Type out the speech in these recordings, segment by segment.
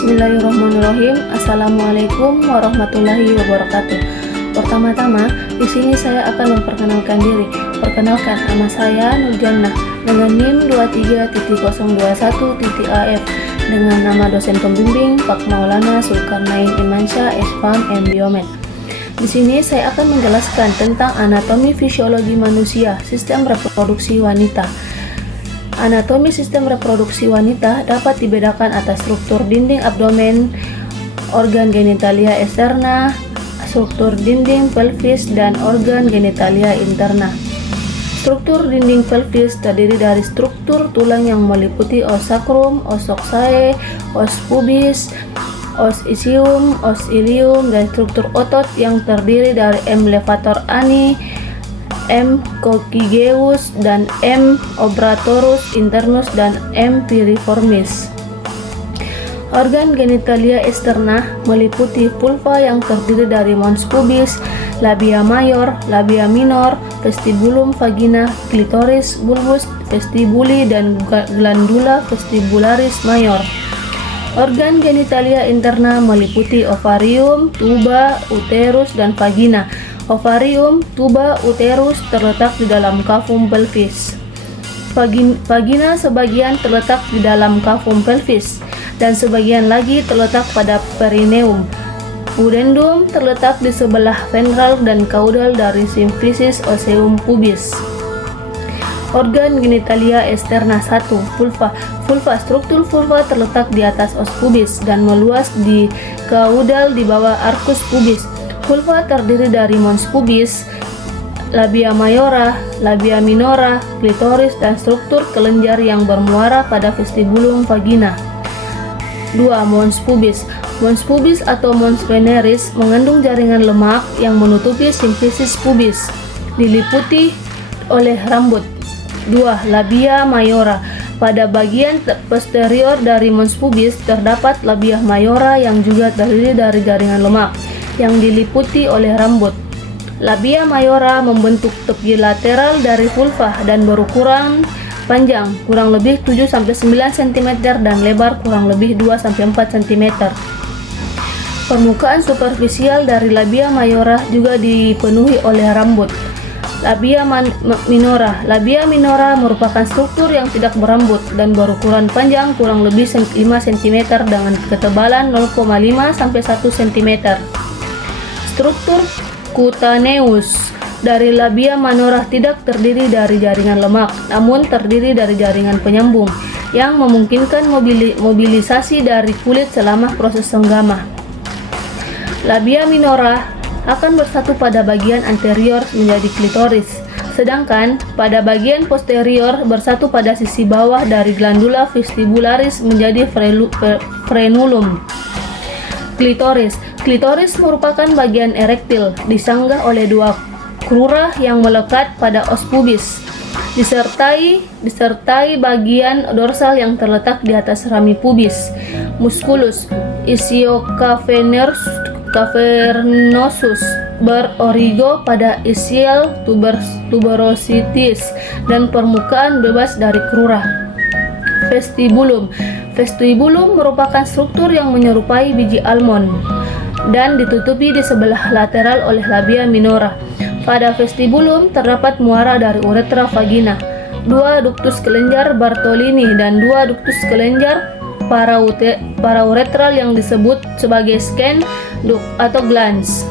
Bismillahirrahmanirrahim. Assalamualaikum warahmatullahi wabarakatuh. Pertama-tama, di sini saya akan memperkenalkan diri. Perkenalkan, nama saya Nurjannah dengan NIM 23.021.AF dengan nama dosen pembimbing Pak Maulana Zulkarnain Imansyah, SPAM M Biomed. Di sini saya akan menjelaskan tentang anatomi fisiologi manusia, sistem reproduksi wanita. Anatomi sistem reproduksi wanita dapat dibedakan atas struktur dinding abdomen, organ genitalia eksterna, struktur dinding pelvis, dan organ genitalia interna. Struktur dinding pelvis terdiri dari struktur tulang yang meliputi os sacrum, os coxae, os pubis, os ischium, os ilium, dan struktur otot yang terdiri dari M. levator ani, M. coccygeus, dan M. obratorus internus, dan M. piriformis. Organ genitalia eksterna meliputi vulva yang terdiri dari mons pubis, labia mayor, labia minor, vestibulum vagina, klitoris, bulbus, vestibuli, dan glandula vestibularis mayor. Organ genitalia interna meliputi ovarium, tuba, uterus, dan vagina. Ovarium, tuba, uterus terletak di dalam kafum pelvis. Vagina sebagian terletak di dalam kafum pelvis dan sebagian lagi terletak pada perineum. Pudendum terletak di sebelah ventral dan caudal dari simfisis oseum pubis. Organ genitalia eksterna 1. Vulva. Struktur vulva terletak di atas os pubis dan meluas di caudal di bawah arcus pubis. Vulva terdiri dari mons pubis, labia mayora, labia minora, klitoris, dan struktur kelenjar yang bermuara pada vestibulum vagina. 2. Mons pubis. Mons pubis atau mons veneris mengandung jaringan lemak yang menutupi simfisis pubis, diliputi oleh rambut. 2. Labia mayora. Pada bagian posterior dari mons pubis terdapat labia mayora yang juga terdiri dari jaringan lemak yang diliputi oleh rambut. Labia mayora membentuk tepi lateral dari vulva dan berukuran panjang kurang lebih 7-9 cm dan lebar kurang lebih 2-4 cm. Permukaan superficial dari labia mayora juga dipenuhi oleh rambut. Labia minora. Labia minora merupakan struktur yang tidak berambut dan berukuran panjang kurang lebih 5 cm dengan ketebalan 0,5-1 cm. Struktur cutaneus dari labia minora tidak terdiri dari jaringan lemak, namun terdiri dari jaringan penyambung yang memungkinkan mobilisasi dari kulit selama proses senggama. Labia minora akan bersatu pada bagian anterior menjadi klitoris, sedangkan pada bagian posterior bersatu pada sisi bawah dari glandula vestibularis menjadi frenulum. Klitoris merupakan bagian erektil, disanggah oleh dua krura yang melekat pada os pubis, disertai bagian dorsal yang terletak di atas rami pubis. Musculus ischiocavernosus berorigo pada ischial tuberosities dan permukaan bebas dari krura. Vestibulum merupakan struktur yang menyerupai biji almond dan ditutupi di sebelah lateral oleh labia minora. Pada vestibulum terdapat muara dari uretra vagina, 2 duktus kelenjar Bartolini, dan 2 duktus kelenjar parauretral yang disebut sebagai scan duct atau glans.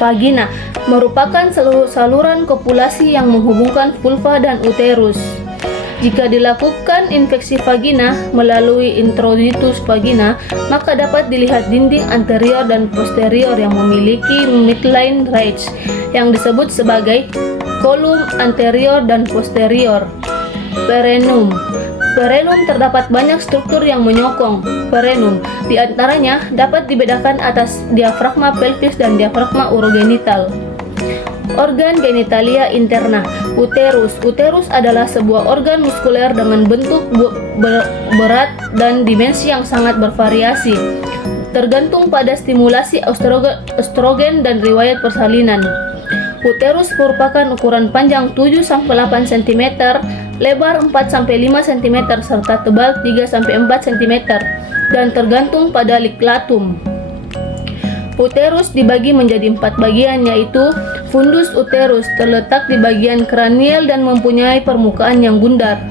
Vagina merupakan saluran kopulasi yang menghubungkan vulva dan uterus. Jika dilakukan infeksi vagina melalui introitus vagina, maka dapat dilihat dinding anterior dan posterior yang memiliki midline ridge yang disebut sebagai kolum anterior dan posterior. Perineum terdapat banyak struktur yang menyokong perineum. Di antaranya dapat dibedakan atas diafragma pelvis dan diafragma urogenital. Organ genitalia interna. Uterus adalah sebuah organ muskuler dengan bentuk berat dan dimensi yang sangat bervariasi, tergantung pada stimulasi estrogen dan riwayat persalinan. Uterus merupakan ukuran panjang 7-8 cm lebar 4-5 cm serta tebal 3-4 cm dan tergantung pada liklatum. Uterus dibagi menjadi 4 bagian, yaitu fundus uterus terletak di bagian kranial dan mempunyai permukaan yang bundar.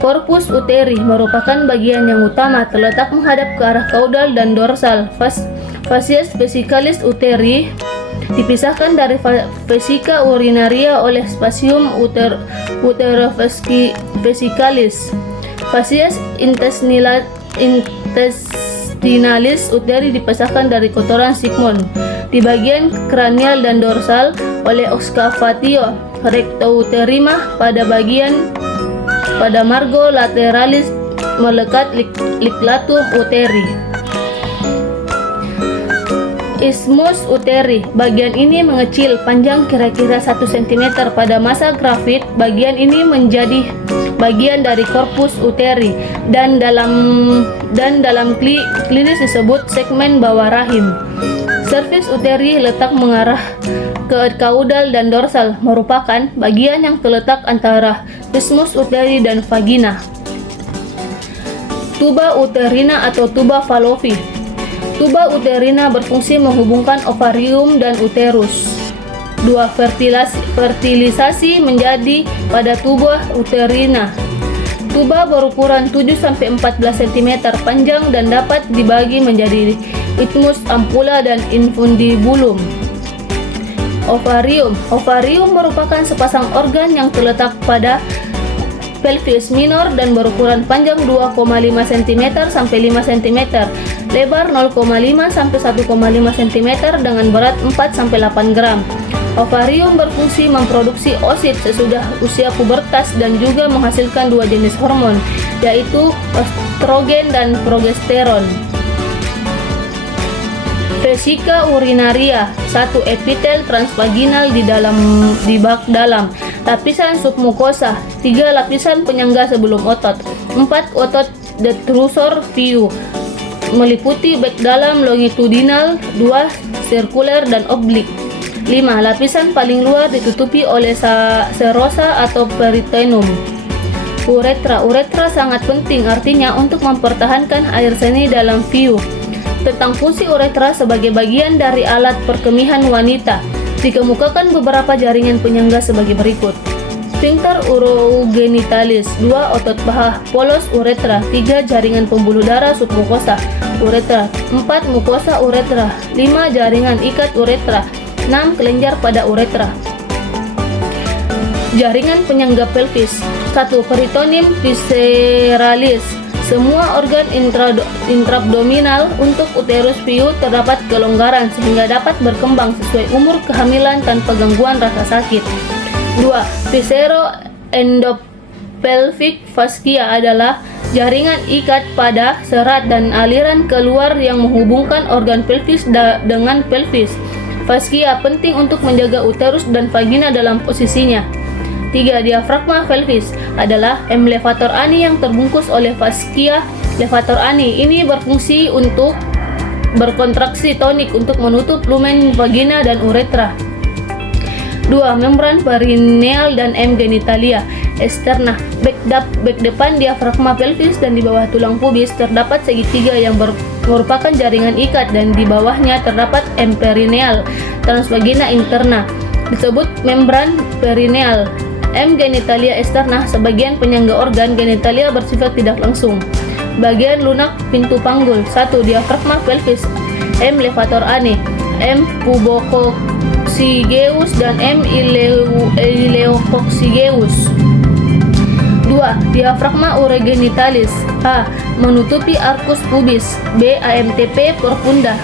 Corpus uteri merupakan bagian yang utama terletak menghadap ke arah caudal dan dorsal. Fascia vesicalis uteri dipisahkan dari vesika urinaria oleh spasium uterovesicalis. Fascia intestinalis uteri dipisahkan dari kotoran sigmund di bagian kranial dan dorsal oleh excavatio rectouterina pada margo lateralis melekat liklatum uteri. Isthmus uteri, bagian ini mengecil, panjang kira-kira 1 cm pada masa grafit. Bagian ini menjadi bagian dari corpus uteri dan dalam klinis disebut segmen bawah rahim. Cervix uteri letak mengarah ke caudal dan dorsal, merupakan bagian yang terletak antara isthmus uteri dan vagina. Tuba uterina atau tuba Fallopi. Tuba uterina berfungsi menghubungkan ovarium dan uterus. 2. Fertilisasi menjadi pada tuba uterina. Tuba berukuran 7-14 cm panjang dan dapat dibagi menjadi isthmus, ampula, dan infundibulum. Ovarium merupakan sepasang organ yang terletak pada pelvis minor dan berukuran panjang 2,5 cm sampai 5 cm, lebar 0,5 sampai 1,5 cm dengan berat 4 sampai 8 gram. Ovarium berfungsi memproduksi oosit sesudah usia pubertas dan juga menghasilkan 2 jenis hormon, yaitu estrogen dan progesteron. Vesika urinaria, 1. Epitel transvaginal di bak dalam. Lapisan submukosa, 3 lapisan penyangga sebelum otot, 4 otot detrusor viu, meliputi bak dalam longitudinal, 2 sirkuler dan oblik, 5 lapisan paling luar ditutupi oleh serosa atau peritoneum. Uretra sangat penting, artinya untuk mempertahankan air seni dalam viu. Tentang fungsi uretra sebagai bagian dari alat perkemihan wanita, dikemukakan beberapa jaringan penyangga sebagai berikut. Sphincter urogenitalis, 2 otot paha polos uretra, 3 jaringan pembuluh darah submukosa uretra, 4 mukosa uretra, 5 jaringan ikat uretra, 6 kelenjar pada uretra. Jaringan penyangga pelvis. 1. Peritoneum visceralis. Semua organ intraabdominal untuk uterus viu terdapat kelonggaran sehingga dapat berkembang sesuai umur kehamilan tanpa gangguan rasa sakit. 2. Visceroendopelvic fascia adalah jaringan ikat pada serat dan aliran keluar yang menghubungkan organ pelvis dengan pelvis. Fascia penting untuk menjaga uterus dan vagina dalam posisinya. 3. Diafragma pelvis adalah levator ani yang terbungkus oleh fascia levator ani. Ini berfungsi untuk berkontraksi tonik untuk menutup lumen vagina dan uretra. 2. Membran perineal dan M. genitalia externa. Bek depan diafragma pelvis dan di bawah tulang pubis terdapat segitiga yang merupakan jaringan ikat dan di bawahnya terdapat M. perineal transvagina interna. Disebut membran perineal. M. genitalia externa, sebagian penyangga organ genitalia bersifat tidak langsung. Bagian lunak pintu panggul. 1. Diafragma pelvis, M. levator ani, M. pubococcygeus dan M. ileococcygeus. 2. Diafragma urogenitalis. A. Menutupi arcus pubis. B. AMTP profunda.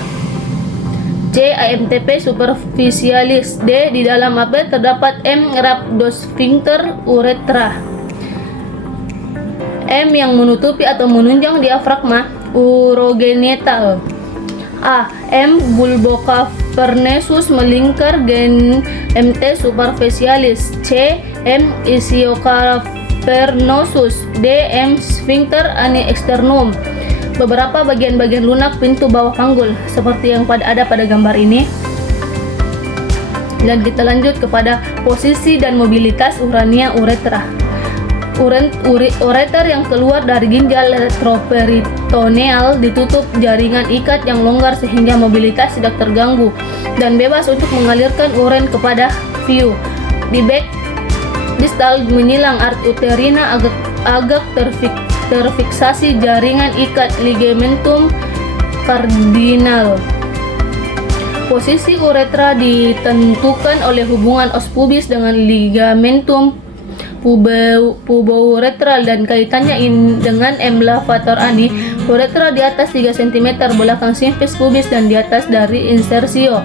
C. AMTP superficialis. D. Di dalam apel terdapat M. rhabdosphincter uretra. M. Yang menutupi atau menunjang diafragma urogenital. A. M. bulbocavernosus melingkar gen MT superficialis. C. M. ischiocavernosus. D. M. sphincter ani externum. Beberapa bagian-bagian lunak pintu bawah panggul seperti yang ada pada gambar ini. Dan kita lanjut kepada posisi dan mobilitas urania uretra. Ureter yang keluar dari ginjal retroperitoneal ditutup jaringan ikat yang longgar sehingga mobilitas tidak terganggu dan bebas untuk mengalirkan urin kepada VIU. Di back distal menyilang uterina agak terfiksasi jaringan ikat ligamentum cardinal. Posisi uretra ditentukan oleh hubungan os pubis dengan ligamentum pubouretral dan kaitannya dengan emblavator ani. Uretra di atas 3 cm belakang simpis pubis dan di atas dari insersio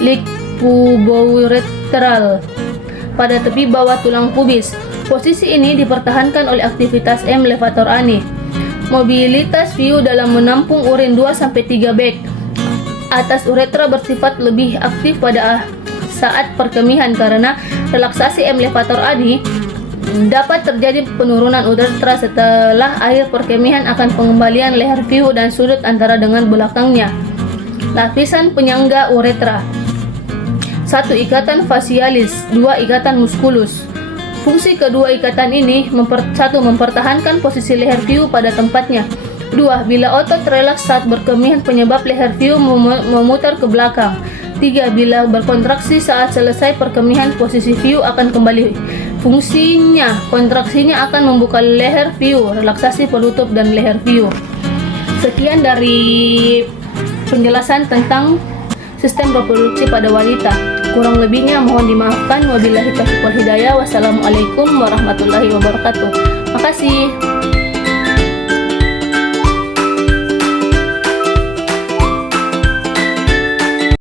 lig pubouretral pada tepi bawah tulang pubis. Posisi ini dipertahankan oleh aktivitas emblavator ani. Mobilitas VIU dalam menampung urin 2-3 bag atas uretra bersifat lebih aktif pada saat perkemihan karena relaksasi emblavator ani. Dapat terjadi penurunan uretra setelah akhir perkemihan akan pengembalian leher VIU dan sudut antara dengan belakangnya. Lapisan penyangga uretra. 1. Ikatan facialis, 2. Ikatan musculus. Fungsi kedua ikatan ini 1. Mempertahankan posisi leher VIU pada tempatnya. 2. Bila otot relaks saat berkemihan penyebab leher VIU memutar ke belakang. 3. Bila berkontraksi saat selesai perkemihan posisi VIU akan kembali fungsinya. Kontraksinya akan membuka leher VIU, relaksasi penutup dan leher VIU. Sekian dari penjelasan tentang sistem reproduksi pada wanita. Kurang lebihnya mohon dimaafkan. Wabillahi taufiq wal hidayah. Wassalamualaikum warahmatullahi wabarakatuh. Makasih.